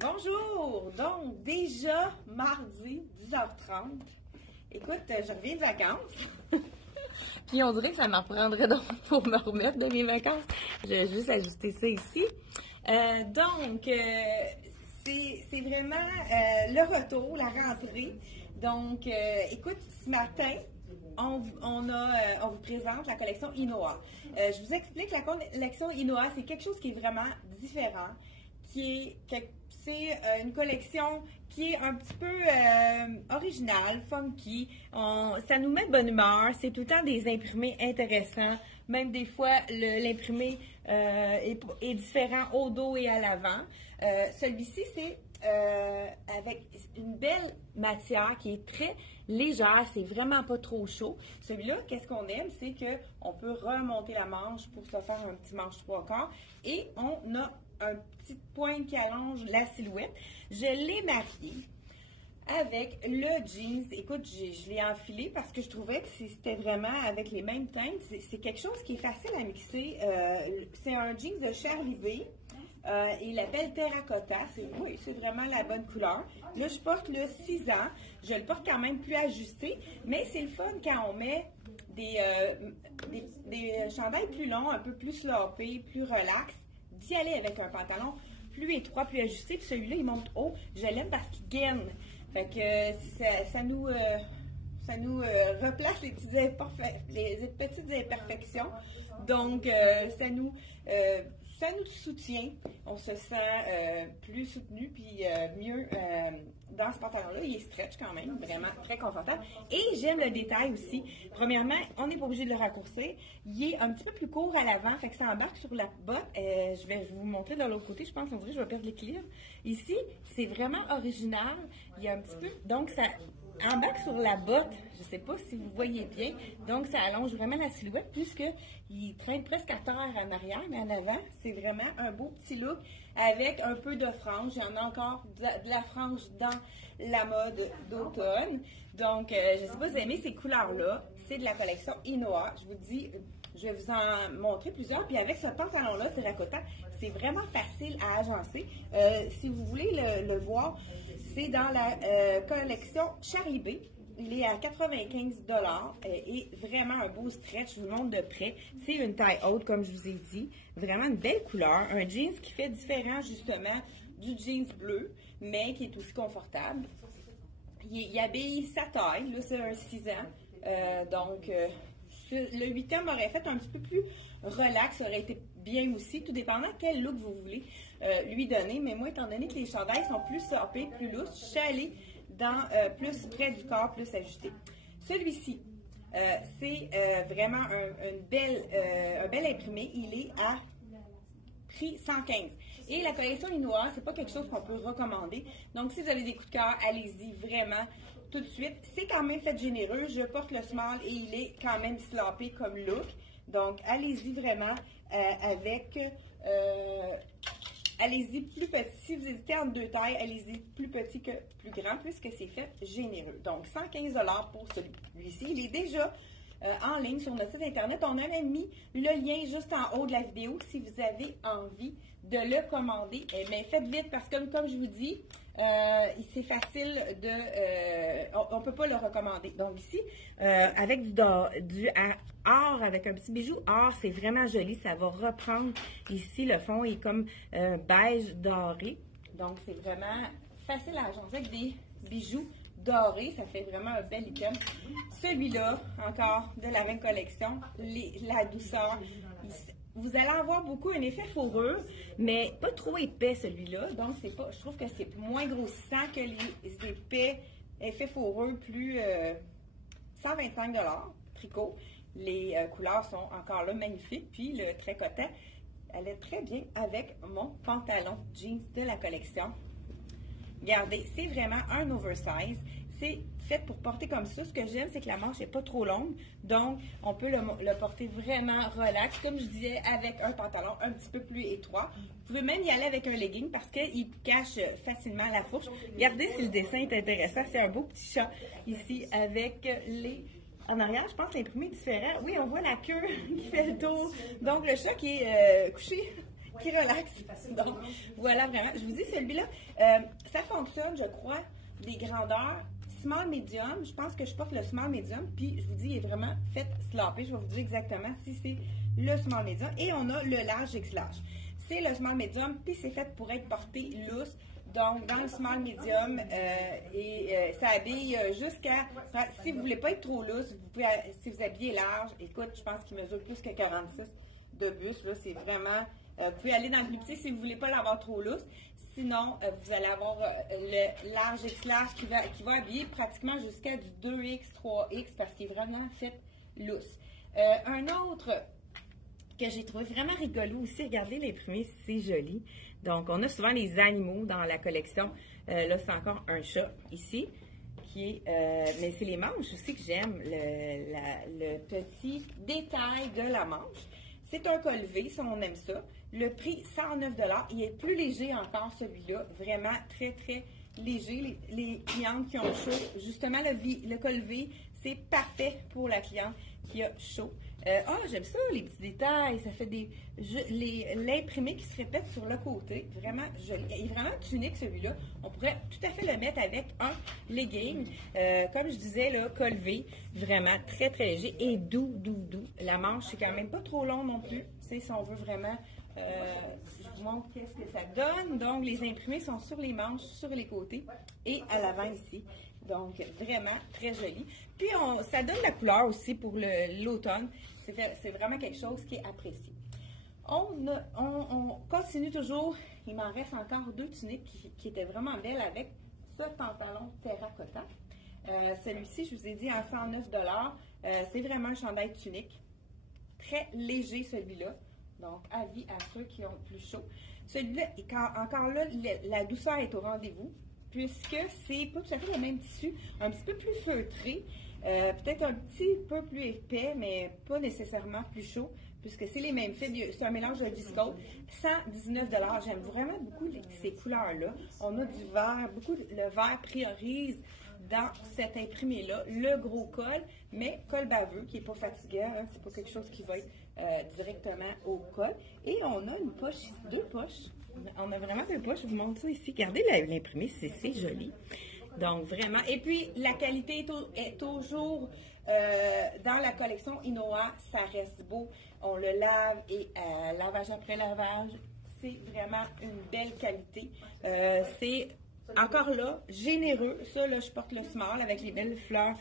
Bonjour! Donc, déjà mardi, 10h30. Écoute, je reviens de vacances. Puis on dirait que ça m'en prendrait donc pour me remettre de mes vacances. Je vais juste ajuster ça ici. C'est vraiment le retour, la rentrée. Donc, écoute, ce matin, on vous présente la collection Inoa. Je vous explique, la collection Inoa, c'est quelque chose qui est vraiment différent, c'est une collection qui est un petit peu originale, funky. Ça nous met de bonne humeur. C'est tout le temps des imprimés intéressants. Même des fois, l'imprimé est différent au dos et à l'avant. Celui-ci, c'est avec une belle matière qui est très légère. C'est vraiment pas trop chaud. Celui-là, qu'est-ce qu'on aime? C'est qu'on peut remonter la manche pour se faire un petit manche 3/4. Et on a un petit pointe qui allonge la silhouette. Je l'ai marié avec le jeans. Écoute, je l'ai enfilé parce que je trouvais que c'était vraiment avec les mêmes teintes. C'est quelque chose qui est facile à mixer. C'est un jeans de Charlie B. Il l'appelle Terracotta. Oui, c'est vraiment la bonne couleur. Là, je porte le 6 ans. Je le porte quand même plus ajusté, mais c'est le fun quand on met des chandails plus longs, un peu plus sloppés, plus relax, d'y aller avec un pantalon plus étroit, plus ajusté. Puis celui-là, il monte haut. Je l'aime parce qu'il gaine. Fait que ça nous replace les petites imperfections. Donc, ça nous soutient. On se sent plus soutenu puis mieux dans ce pantalon-là. Il est stretch quand même, vraiment très confortable. Et j'aime le détail aussi. Premièrement, on n'est pas obligé de le raccourcir. Il est un petit peu plus court à l'avant, fait que ça embarque sur la botte. Je vais vous montrer de l'autre côté. Je pense qu'on dirait que je vais perdre l'équilibre. Ici, c'est vraiment original. Il y a un petit peu, donc ça embarque sur la botte. Je ne sais pas si vous voyez bien. Donc, ça allonge vraiment la silhouette puisqu'il traîne presque à terre en arrière, mais en avant, c'est vraiment un beau petit look avec un peu de frange. Il y en a encore de la frange dans la mode d'automne. Donc, je ne sais pas si vous aimez ces couleurs-là. C'est de la collection Inoa. Je vous dis, je vais vous en montrer plusieurs. Puis avec ce pantalon-là, terracotta, c'est vraiment facile à agencer. Si vous voulez le voir, c'est dans la collection Charlie B. Il est à 95 et vraiment un beau stretch. Je vous montre de près. C'est une taille haute, comme je vous ai dit. Vraiment une belle couleur. Un jeans qui fait différent, justement, du jeans bleu, mais qui est aussi confortable. Il habille sa taille. Là, c'est un 6 ans. Le 8e aurait fait un petit peu plus relax. Ça aurait été bien aussi, tout dépendant quel look vous voulez lui donner. Mais moi, étant donné que les chandails sont plus sorpés, plus lousses, je suis allée dans plus près du corps, plus ajusté. Celui-ci, c'est vraiment un bel imprimé. Il est à prix 115. Et la collection Inoa, c'est pas quelque chose qu'on peut recommander. Donc, si vous avez des coups de cœur, allez-y vraiment tout de suite. C'est quand même fait généreux. Je porte le small et il est quand même sloppé comme look. Donc, allez-y vraiment avec... allez-y plus petit. Si vous hésitez entre deux tailles, allez-y plus petit que plus grand, puisque c'est fait généreux. Donc, 115 $ pour celui-ci. Il est déjà en ligne sur notre site Internet. On a même mis le lien juste en haut de la vidéo si vous avez envie de le commander. Mais faites vite parce que, comme je vous dis, c'est facile on ne peut pas le recommander. Donc ici, avec du or, avec un petit bijou or, c'est vraiment joli. Ça va reprendre ici, le fond est comme beige doré. Donc c'est vraiment facile à agencer avec des bijoux dorés. Ça fait vraiment un bel item. Celui-là, encore de la même collection, la douceur. Vous allez avoir beaucoup un effet fourrure, mais pas trop épais celui-là. Donc, je trouve que c'est moins grossissant que les épais effets fourrure plus 125 $ tricot. Les couleurs sont encore là magnifiques. Puis le tricotant allait très bien avec mon pantalon jeans de la collection. Regardez, c'est vraiment un oversize. C'est fait pour porter comme ça. Ce que j'aime, c'est que la manche n'est pas trop longue. Donc, on peut le porter vraiment relax. Comme je disais, avec un pantalon un petit peu plus étroit. Vous pouvez même y aller avec un legging parce qu'il cache facilement la fourche. Regardez si le dessin est intéressant. C'est un beau petit chat ici avec les... En arrière, je pense l'imprimé est différent. Oui, on voit la queue qui fait le tour. Donc, le chat qui est couché qui relaxe. Donc, voilà, vraiment. Je vous dis, celui-là, ça fonctionne, je crois, des grandeurs small medium. Je pense que je porte le small medium, puis je vous dis, il est vraiment fait slopé. Je vais vous dire exactement si c'est le small medium. Et on a le large X large. C'est le small medium, puis c'est fait pour être porté loose. Donc, dans le small medium, ça habille jusqu'à... Si vous ne voulez pas être trop loose, vous pouvez, si vous habillez large, écoute, je pense qu'il mesure plus que 46 de buste. Là, c'est vraiment... vous pouvez aller dans le plus petit si vous ne voulez pas l'avoir trop loose. Sinon, vous allez avoir le large X large qui va habiller pratiquement jusqu'à du 2X, 3X parce qu'il est vraiment fait loose. Un autre que j'ai trouvé vraiment rigolo aussi, regardez l'imprimé, c'est joli. Donc, on a souvent les animaux dans la collection. Là, c'est encore un chat ici, qui est, mais c'est les manches aussi que j'aime, le petit détail de la manche. C'est un col V, si on aime ça. Le prix, 109 $. Il est plus léger encore, celui-là. Vraiment très, très léger. Les clientes qui ont chaud, justement, le col V, c'est parfait pour la cliente qui a chaud. J'aime ça, les petits détails. Ça fait l'imprimé qui se répète sur le côté. Vraiment joli. Il est vraiment tunique, celui-là. On pourrait tout à fait le mettre avec un legging. Comme je disais, là, col V, vraiment très, très léger et doux, doux, doux. La manche, c'est quand même pas trop long non plus. Tu sais, si on veut vraiment... je vous montre qu'est-ce que ça donne. Donc, les imprimés sont sur les manches, sur les côtés et à l'avant ici. Donc, vraiment très joli. Puis, ça donne la couleur aussi pour l'automne. C'est vraiment quelque chose qui est apprécié. On continue toujours. Il m'en reste encore deux tuniques qui étaient vraiment belles avec ce pantalon terracotta. Celui-ci, je vous ai dit, à 109 $. C'est vraiment un chandail tunique. Très léger, celui-là. Donc, avis à ceux qui ont plus chaud. Celui-là, encore là, la douceur est au rendez-vous, puisque c'est pas tout à fait le même tissu, un petit peu plus feutré, peut-être un petit peu plus épais, mais pas nécessairement plus chaud, puisque c'est les mêmes fils. C'est un mélange de viscose. 119 $. J'aime vraiment beaucoup ces couleurs-là. On a du vert, le vert priorise dans cet imprimé-là le gros col, mais col baveux, qui n'est pas fatigant, hein, c'est pas quelque chose qui va être directement au col. Et on a une poche, deux poches. On a vraiment deux poches, je vous montre ça ici. Regardez l'imprimé, c'est joli. Donc, vraiment. Et puis, la qualité est toujours dans la collection Inoa, ça reste beau. On le lave et lavage après lavage, c'est vraiment une belle qualité. C'est encore là, généreux. Ça, là, je porte le small avec les belles fleurs.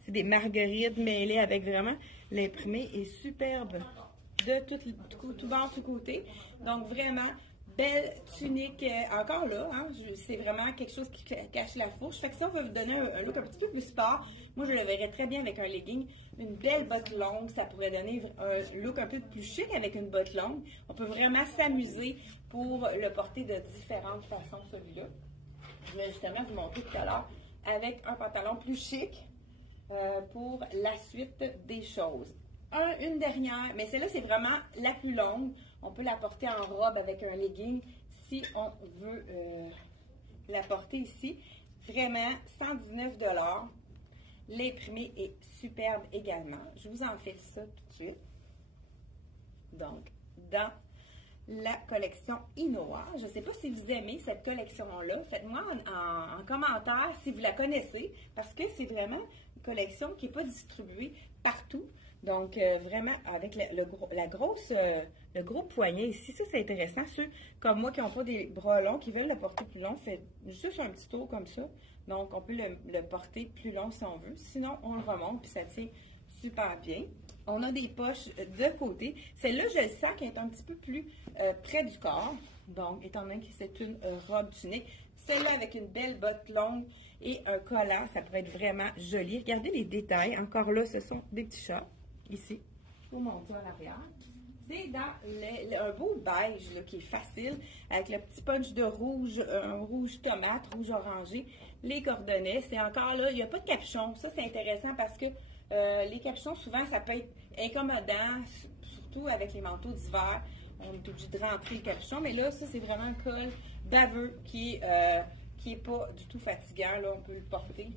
C'est des marguerites mêlées avec vraiment l'imprimé est superbe de tout bord, tout côté. Donc, vraiment, belle tunique. Encore là, hein, c'est vraiment quelque chose qui cache la fourche. Fait que ça va vous donner un look un petit peu plus sport. Moi, je le verrais très bien avec un legging. Une belle botte longue, ça pourrait donner un look un peu plus chic avec une botte longue. On peut vraiment s'amuser pour le porter de différentes façons, celui-là. Je vais justement vous montrer tout à l'heure avec un pantalon plus chic pour la suite des choses. Une dernière, mais celle-là, c'est vraiment la plus longue. On peut la porter en robe avec un legging si on veut la porter ici. Vraiment, 119 $. L'imprimé est superbe également. Je vous en fais ça tout de suite. Donc, dans la collection Inoa. Je ne sais pas si vous aimez cette collection-là. Faites-moi en commentaire si vous la connaissez, parce que c'est vraiment une collection qui n'est pas distribuée partout. Donc, vraiment, avec le gros poignet ici, ça c'est intéressant. Ceux comme moi qui n'ont pas des bras longs, qui veulent le porter plus long, faites juste un petit tour comme ça. Donc, on peut le porter plus long si on veut. Sinon, on le remonte, puis ça tient super bien. On a des poches de côté. Celle-là, je le sens qu'elle est un petit peu plus près du corps. Donc, étant donné que c'est une robe tunique, celle-là avec une belle botte longue et un collant, ça pourrait être vraiment joli. Regardez les détails. Encore là, ce sont des petits chats, ici. Je vous montre ça à l'arrière. C'est dans un beau beige là, qui est facile, avec le petit punch de rouge, un rouge tomate, rouge orangé, les cordonnets. C'est encore là, il n'y a pas de capuchon. Ça, c'est intéressant parce que les capuchons, souvent, ça peut être incommodant, surtout avec les manteaux d'hiver. On est obligé de rentrer le capuchon, mais là, ça, c'est vraiment un col baveux qui est pas du tout fatigant. Là, on peut le porter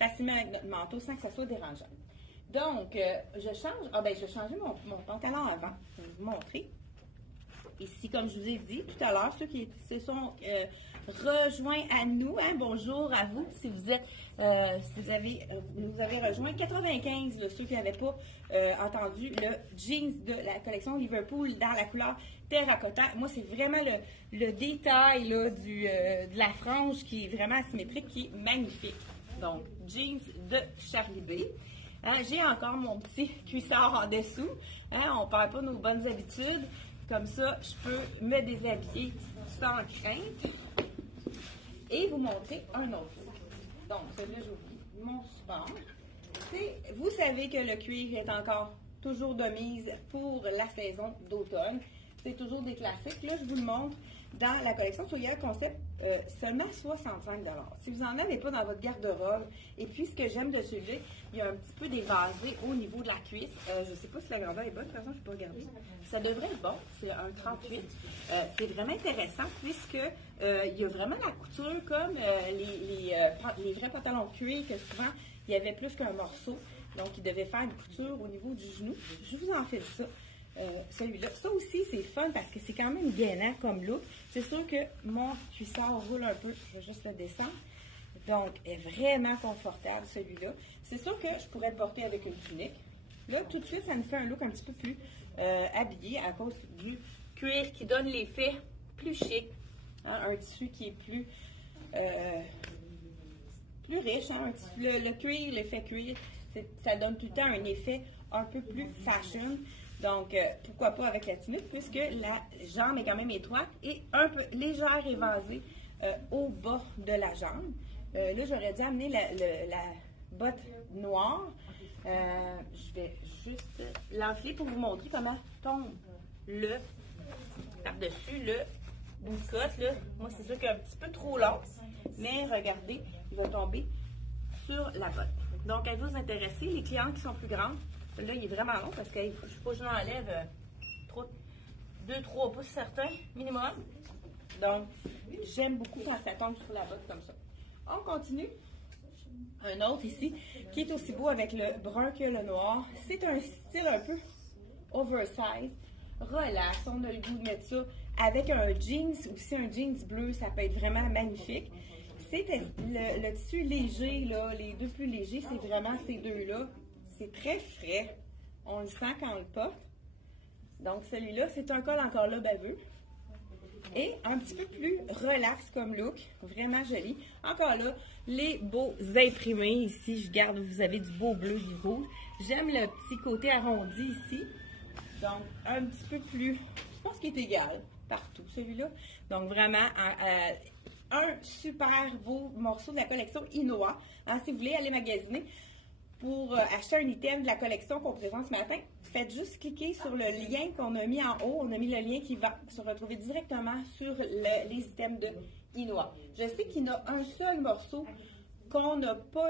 facilement avec notre manteau sans que ça soit dérangeant. Donc, je change. Je vais changer mon pantalon avant. Je vais vous montrer. ici, comme je vous ai dit tout à l'heure, ceux qui se sont rejoints à nous, hein, bonjour à vous, si vous êtes, si vous avez rejoint 95, là, ceux qui n'avaient pas entendu le jeans de la collection Liverpool dans la couleur terracotta. Moi, c'est vraiment le détail là, de la frange qui est vraiment asymétrique, qui est magnifique. Donc, jeans de Charlie B. Hein, j'ai encore mon petit cuissard en dessous. Hein, on ne perd pas nos bonnes habitudes. Comme ça, je peux me déshabiller sans crainte. Et vous montrer un autre. Donc, celui-là, j'oublie mon support. Vous savez que le cuir est encore toujours de mise pour la saison d'automne. C'est toujours des classiques. Là, je vous le montre dans la collection Soya Concept, seulement 65 $. Si vous n'en avez pas dans votre garde-robe, et puis ce que j'aime de celui-là, il y a un petit peu dévasé au niveau de la cuisse. Je ne sais pas si la grandeur est bonne, de toute façon, je ne peux pas regarder. Ça devrait être bon, c'est un 38. C'est vraiment intéressant puisque il y a vraiment la couture comme les vrais pantalons cuir que souvent, il y avait plus qu'un morceau. Donc, il devait faire une couture au niveau du genou. Je vous en fais ça. Celui-là. Ça aussi, c'est fun parce que c'est quand même gainant comme look. C'est sûr que mon cuissard roule un peu. Je vais juste le descendre. Donc, est vraiment confortable, celui-là. C'est sûr que je pourrais le porter avec une tunique. Là, tout de suite, ça me fait un look un petit peu plus habillé à cause du cuir qui donne l'effet plus chic. Hein, un tissu qui est plus riche. Hein, le cuir, l'effet cuir, ça donne tout le temps un effet un peu plus fashion. Donc, pourquoi pas avec la tunique, puisque la jambe est quand même étroite et un peu légère évasée au bas de la jambe. Là, j'aurais dû amener la botte noire. Je vais juste l'enfiler pour vous montrer comment tombe le par-dessus le bout de cotte. Là. Moi, c'est sûr qu'il est un petit peu trop long, mais regardez, il va tomber sur la botte. Donc, elle va vous intéresser. Les clientes qui sont plus grandes, là, il est vraiment long parce qu'il faut que je l'enlève 2-3 pouces certains, minimum. Donc, j'aime beaucoup quand ça tombe sur la botte comme ça. On continue. Un autre ici, qui est aussi beau avec le brun que le noir. C'est un style un peu oversize, relax. On a le goût de mettre ça avec un jeans, aussi un jeans bleu, ça peut être vraiment magnifique. C'est le tissu léger, là, les deux plus légers, c'est vraiment ces deux-là. C'est très frais. On le sent quand on le porte. Donc, celui-là, c'est un col encore là baveux. Et un petit peu plus relax comme look. Vraiment joli. Encore là, les beaux imprimés ici. Je garde, vous avez du beau bleu, du rouge. J'aime le petit côté arrondi ici. Donc, un petit peu plus, je pense qu'il est égal partout, celui-là. Donc, vraiment, un super beau morceau de la collection Inoa. Hein, si vous voulez aller magasiner pour acheter un item de la collection qu'on présente ce matin, faites juste cliquer sur le lien qu'on a mis en haut. On a mis le lien qui va se retrouver directement sur les items de Inoa. Je sais qu'il y a un seul morceau qu'on n'a pas,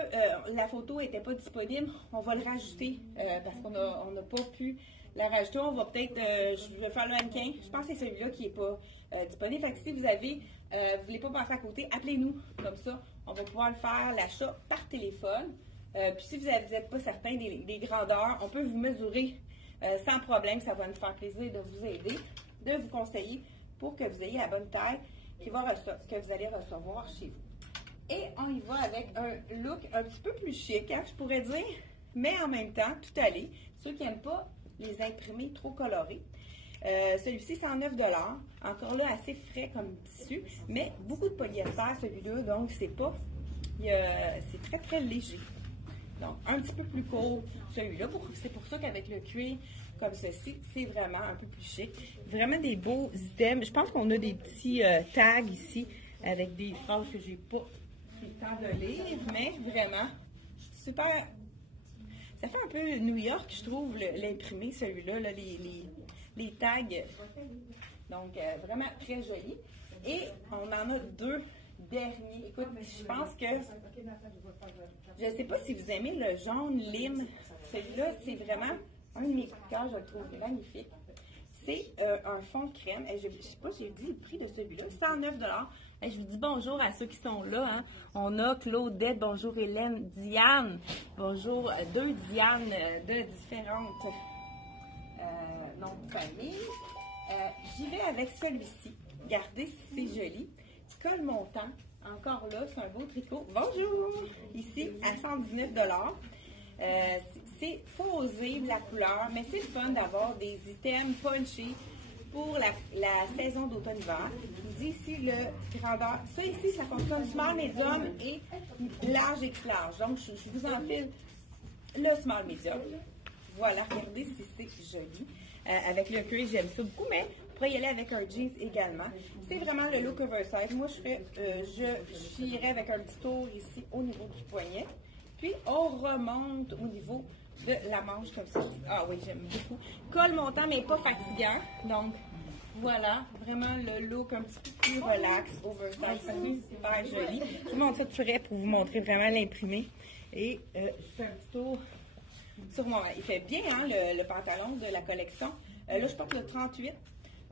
la photo n'était pas disponible. On va le rajouter parce qu'on n'a pas pu la rajouter. On va peut-être, je vais faire le mannequin. Je pense que c'est celui-là qui n'est pas disponible. Fait que si vous avez, vous voulez pas passer à côté, appelez-nous. Comme ça, on va pouvoir le faire l'achat par téléphone. Puis si vous n'êtes pas certain des grandeurs, on peut vous mesurer sans problème. Ça va nous faire plaisir de vous aider, de vous conseiller pour que vous ayez la bonne taille que vous allez recevoir chez vous. Et on y va avec un look un petit peu plus chic, hein, je pourrais dire, mais en même temps, tout allé. Ceux qui n'aiment pas les imprimés trop colorés. Celui-ci, 109 $. Encore là, assez frais comme tissu, mais beaucoup de polyester, celui-là, donc c'est très, très léger. Donc, un petit peu plus court, celui-là. C'est pour ça qu'avec le cuir comme ceci, c'est vraiment un peu plus chic. Vraiment des beaux items. Je pense qu'on a des petits tags ici avec des phrases que j'ai pas pris le temps de lire, mais vraiment, super. Ça fait un peu New York, je trouve, l'imprimé, celui-là, là, les tags. Donc, vraiment très joli. Et on en a deux derniers. Écoute, je pense que, je ne sais pas si vous aimez le jaune lime. Celui-là, c'est vraiment un de mes coups de cœur, je le trouve magnifique. C'est un fond de crème. Je ne sais pas, j'ai dit le prix de celui-là, 109 $. Je vous dis bonjour à ceux qui sont là. Hein. On a Claudette, bonjour Hélène, Diane, bonjour, deux Diane de différentes noms de famille. J'y vais avec celui-ci. Regardez si c'est joli. Petit col montant. Encore là, c'est un beau tricot. Bonjour! Ici, à 119 faut oser la couleur, mais c'est le fun d'avoir des items punchés pour la saison d'automne-hiver. Je vous dis ici le grandeur. Ça ici, ça fonctionne small, medium et large et large. Donc, je vous enfile le small, medium. Voilà, regardez si c'est joli. Avec le cuir, j'aime ça beaucoup, mais vous pourrez y aller avec un jeans également. C'est vraiment le look oversize. Moi, je irais avec un petit tour ici au niveau du poignet. Puis, on remonte au niveau de la manche comme ceci. Ah oui, j'aime beaucoup. Col montant, mais pas fatigant. Donc, voilà, vraiment le look un petit peu plus relax, oversize, super joli. Je vous montre ça de près pour vous montrer vraiment l'imprimé. Et je fais un petit tour sur moi. Il fait bien, hein, le pantalon de la collection. Là, je porte le 38,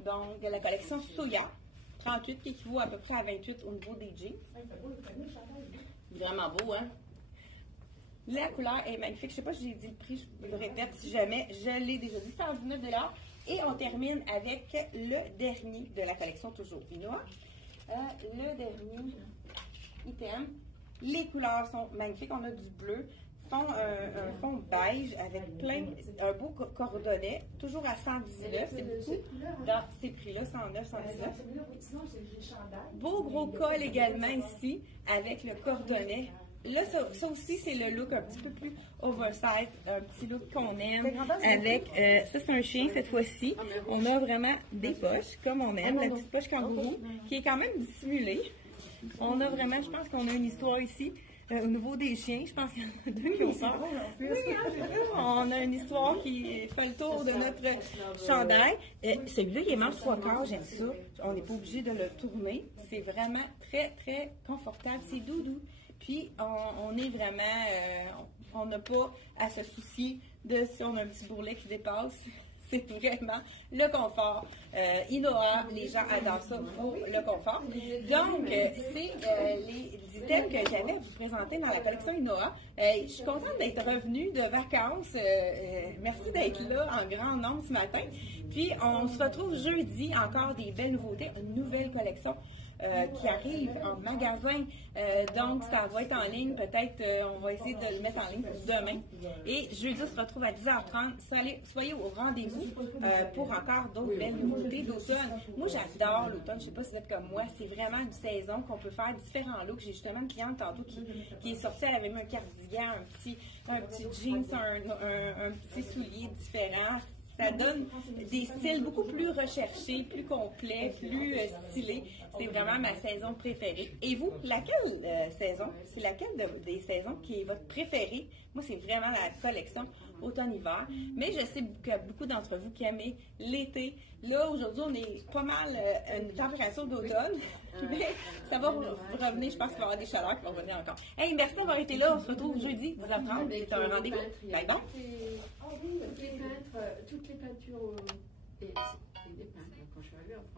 donc de la collection Soya. 38 qui équivaut à peu près à 28 au niveau des jeans. Vraiment beau, hein? La couleur est magnifique. Je ne sais pas si j'ai dit le prix, je le répète si jamais. Je l'ai déjà dit, 119 $. Et on termine avec le dernier de la collection, toujours Inoa. Le dernier item. Les couleurs sont magnifiques. On a du bleu, un fond beige avec un beau cordonnet, toujours à 119. C'est beaucoup dans ces prix-là, 109, 119. Beau gros col également ici avec le cordonnet. Là, ça aussi, c'est le look un petit peu plus oversize, un petit look qu'on aime. Avec, ça, c'est un chien cette fois-ci. On a vraiment des poches, comme on aime, la petite poche kangourou, qui est quand même dissimulée. On a vraiment, je pense qu'on a une histoire ici. Au niveau des chiens, je pense qu'il y en a deux qui ont peur. Oui, on a une histoire qui fait le tour de notre chandail. Celui-là, il est manche 3/4, j'aime ça. On n'est pas obligé de le tourner. C'est vraiment très, très confortable. C'est doudou. Puis, on est vraiment, on n'a pas à se soucier de si on a un petit bourrelet qui dépasse. C'est vraiment le confort. Inoa, les gens adorent ça pour le confort. Donc, c'est les items que j'avais à vous présenter dans la collection Inoa. Je suis contente d'être revenue de vacances. Merci d'être là en grand nombre ce matin. Puis, on se retrouve jeudi, encore des belles nouveautés, une nouvelle collection qui arrive en magasin. Donc, ça va être en ligne. Peut-être, on va essayer de le mettre en ligne pour demain. Et jeudi, on se retrouve à 10h30. Soyez au rendez-vous pour encore d'autres belles nouveautés d'automne. Moi, j'adore l'automne. Je ne sais pas si vous êtes comme moi. C'est vraiment une saison qu'on peut faire différents looks. J'ai justement une cliente tantôt qui est sortie. Elle avait mis un cardigan, un petit jeans, un petit soulier différent. Ça donne des styles beaucoup plus recherchés, plus complets, plus stylés. C'est vraiment ma saison préférée. Et vous, laquelle saison? C'est laquelle des saisons qui est votre préférée? Moi, c'est vraiment la collection automne-hiver. Mais je sais qu'il y a beaucoup d'entre vous qui aiment l'été. Là, aujourd'hui, on est pas mal une température d'automne. Mais ça va revenir. Je pense qu'il va y avoir des chaleurs qui vont revenir encore. Hey, merci d'avoir été là. On se retrouve jeudi, 10h30. C'est un rendez-vous. Bye bon. Toutes les peintures et des peintres quand je suis arrivée en France.